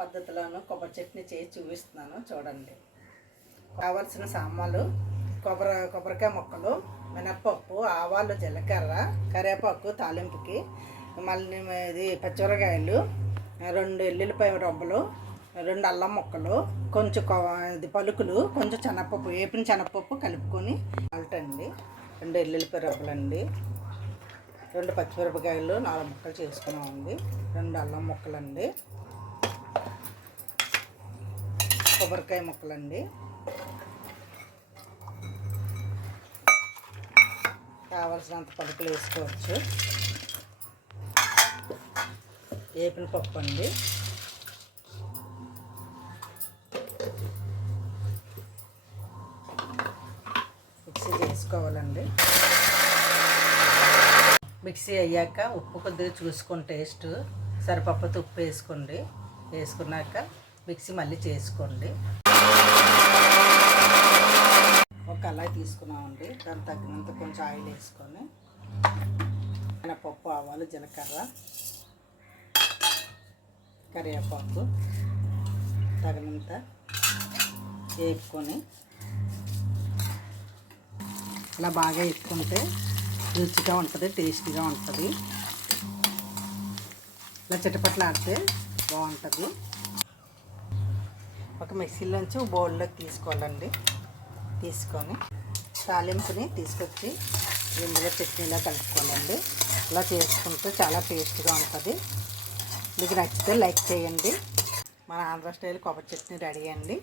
పద్ధతిలోనూ కొబ్బరి చట్నీ చేసి చూపిస్తున్నాను చూడండి. కావలసిన సామాన్లు కొబ్బరి కొబ్బరికాయ ముక్కలు మినప్పప్పు ఆవాలు జీలకర్ర కరివేపాకు తాలింపుకి మళ్ళీ ఇది పచ్చిమిరకాయలు రెండు ఎల్లుల్లిపాయ రొబ్బలు రెండు అల్లం ముక్కలు కొంచెం ఇది పలుకులు కొంచెం శనగపప్పు వేపిన శనగపప్పు కలుపుకొని అల్టండి రెండు ఎల్లుల్లిపాయ రొబ్బలండి రెండు పచ్చిమిరపకాయలు నాలుగు ముక్కలు చేసుకున్నామండి రెండు అల్లం ముక్కలండి. కొబ్బరికాయ ముక్కలండి. కావలసినంత పలుకులు వేసుకోవచ్చు. వేపిన పప్పు అండి. మిక్సీ చేసుకోవాలండి. మిక్సీ అయ్యాక ఉప్పు కొద్దిగా చూసుకుని టేస్ట్. సరిపప్పతో ఉప్పు వేసుకోండి. వేసుకున్నాక మిక్సీ మళ్ళీ చేసుకోండి. ఒక అలా తీసుకున్నామండి. దాని తగినంత కొంచెం ఆయిల్ వేసుకొని పప్పు ఆవాలు జీలకర్ర కరివేపాకు తగినంత వేపుకొని ఇలా బాగా వేసుకుంటే రుచిగా ఉంటుంది టేస్టీగా ఉంటుంది. ఇలా చిటపట్లాడితే బాగుంటుంది. ఒక మిక్సీలోంచి బౌల్లోకి తీసుకోవాలండి. తీసుకొని తాలింపుని తీసుకొచ్చి ఇందులో చట్నీలో కలుపుకోవాలండి. ఇలా చేసుకుంటే చాలా టేస్ట్గా ఉంటుంది. మీకు నచ్చితే లైక్ చేయండి. మన ఆంధ్ర స్టైల్ కొబ్బరి చట్నీ రెడీ అండి.